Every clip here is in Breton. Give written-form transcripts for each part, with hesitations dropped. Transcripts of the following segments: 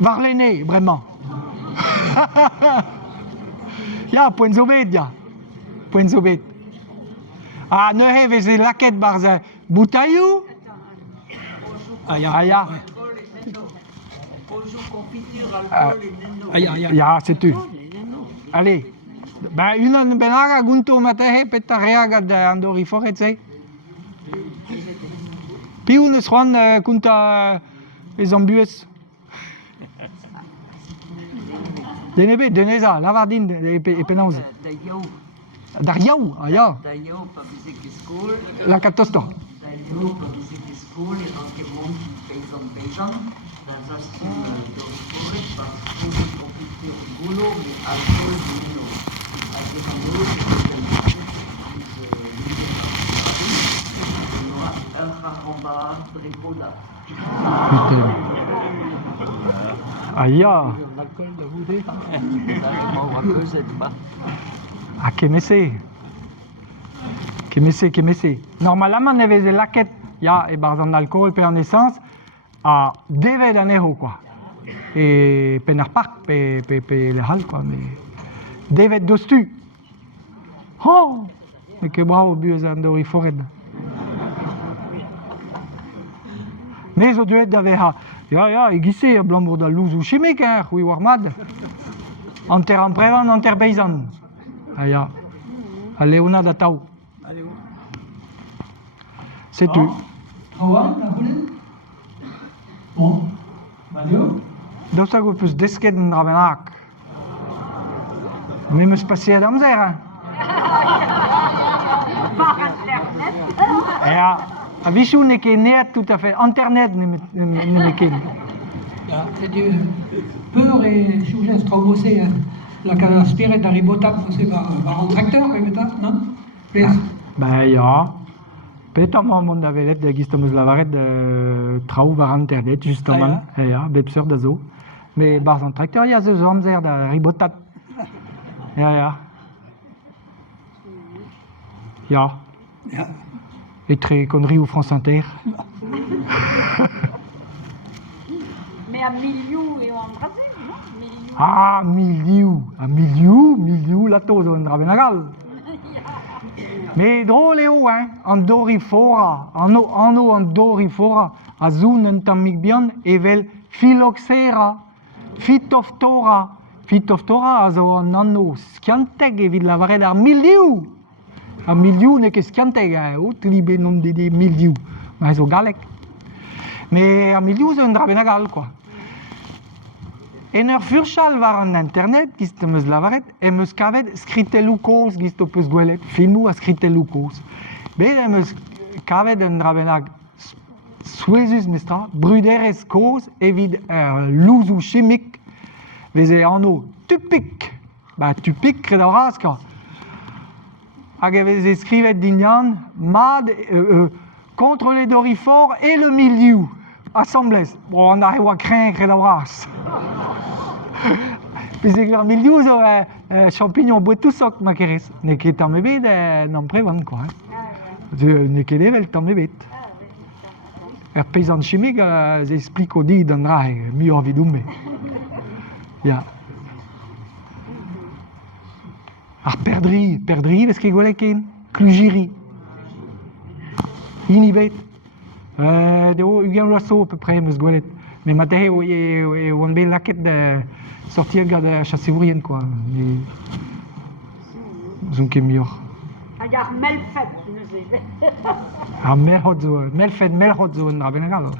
Varlené, vraiment. Ja, point zobet, ja. Point zobet. Ah, ne hevez laket barza boutayou. Ah, ja. Ja, c'est tu. Allez. Ben, une benaga gunto matehe peta reaga de andori foret, sei. Piu ne swan kunta les ambues. Denebe, deneza, lavardin e penauze. Dariau, ah ja. Dariau, pa bize ke skol. La catosto. Dariau, pa bize ke skol, e ranke mont peisan. Dan zastu dori foret, pa skol konfitur gulo, me alcool mino. Ake hano, Ah ja. Ah, que messe. Normalement, on avait des laquettes, ja, et barzan d'alcool, pe en essence, à deve d'anejo, quoi. Et penar park, pe le hal, quoi, mais deve dostu. Oh! Mais que bravo, buez andori fored. Mais au duet d'avea, ja, e gisse, blambour da luz ou chimique, hein, oui, warmad. Enter en prévan, enter paysan. Ah, ja. Allez, on a da tau. C'est tout. Trawal, la boule. Bon, Mario. Daoust hag o peus desket en drabenak. Me meus paseet amzer, hein. Ja, a vichou ne ket net tout à fait. Internet ne ket. Ja, c'est du peur et chouges trombossé. La canne spirit d'aribotat, c'est par un tracteur, non? Ben ja. Petamment mon davelet de gistamous lavaret de trau var internet justement. Ja, bepseur da zo. Mais bar un tracteur ya zo amzer da ribotat. Ja. Ja. Et très connerie au France Inter. Mais à milieu et en Brésil, non? Ah, milieu, la tose en drabenagal. Mais drôle hein, andorifora, andorifora, azun entamik bian, evel phylloxera, phytophthora, azo an anno skianteg evit lavaret ar milieu. A milieu ne ket skianteg, out libe non de milieu, ma zo galek. Mais a milieu zo en drabenagal, quoi. En ur furchal war an internet, gist meus lavaret, e meus kavet skritelou koz gist o peus gwelet, filmou a skritelou koz. Bet e meus kavet un drabenag souezus mestra, bruderez koz evit louzou chimik, veze anno tupik, tupik kred a raska. Hag e veze skrivet dinyan, mad contre les dorifores et le milieu. Assemblez. Bon, on a eu craint kred a ras. Pezek ar milieu zo champignon boet tout sok ma keres. Ne ket tamm ebet n'an prevan, quoi. Ne ket evel tamm ebet. Er pezan chimik ze expliko di d'an dra muur vidoume. Ja. Ar perdri, vez ket gwelek ken, klujiri. Inibet. Deo ugen raso à peu près meus gwelet. Mais matehe e oan bet laket de sortir gant chassevourien, quoi. Mais zon ket miur. Hag ar melfet, neuze. Ar melhot zo en drabenagal.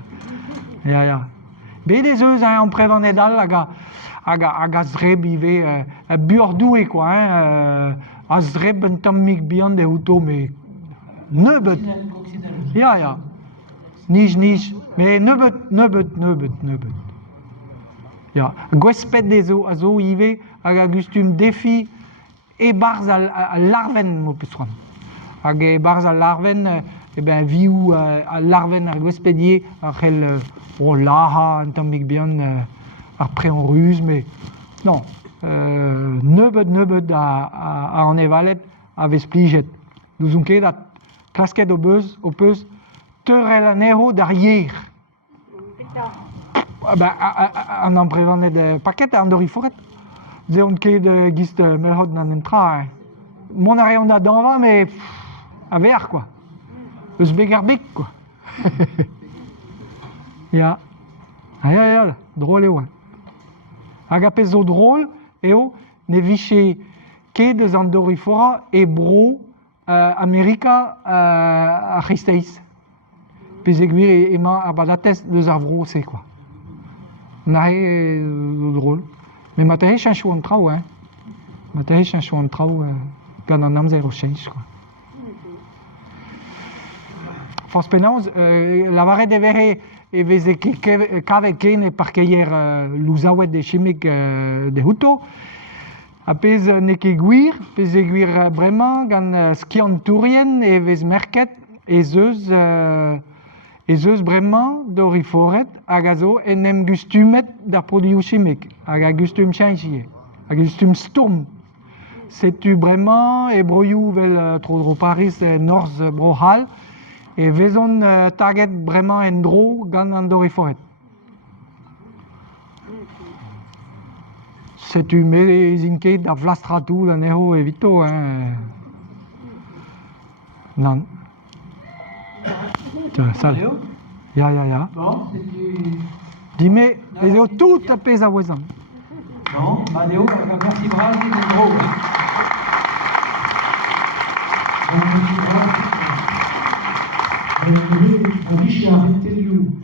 Ja. Bet ez eus an prevan edal hag a zreb ive buordoue, quoi. A zreb un tammik bihan de outo, mais nebeut. Ja. Nij, mais nebeut. Ja, gwespet dezo a zo ive hag a gustum defi e barz a larven mo peus c'hoant. Hag e barz a larven, viou a larven ar gwespedier ar c'hell laha un tammik bihan ar pre en ruz, mais non, nebeut a an evalet a vez plijet. Nous on ket a klasket o peus teurel an ero d'ar yer. On en prévenait des paquets en doriforet. On ket gist melhot nan entra. Mon arrière on a d'envant, mais à vert quoi. Eus begarbic quoi. Ya. Ya, drôle ouais. Hag a pezo drôle, eo, ne viché ket deus an dorifora e bro Amerika a Christeiz. Pez egwir ema abadatez deus ar vro se quoi. Nahe drôle. Mais matériel change un trau, hein. Matériel change un trau quand on a zéro change, quoi. Fos penaz, la varre de verre e veze kave ken e parkeier l'usaouet de chimique de huto. A pez ne ket gwir, pez egwir bremañ gant skiant tourien e vez merket e zeus bremañ doriforet hag a zo en em gustumet d'ar produioù chimik, hag a gustum chanchie, hag a gustum stom. Setu bremañ e broioù vel tro Paris norz brohal e vezon taget bremañ en dro gant an doriforet. Setu mezin ket da vlastratou da neho evito, hein. Non. Tiens, sale. Léo? Ya. Bon, c'est du... Dime, ez eo tout a pez a wezan. Non, bah Léo, merci Braz, c'est du gros. Hein. Merci Braz. On a arrêté de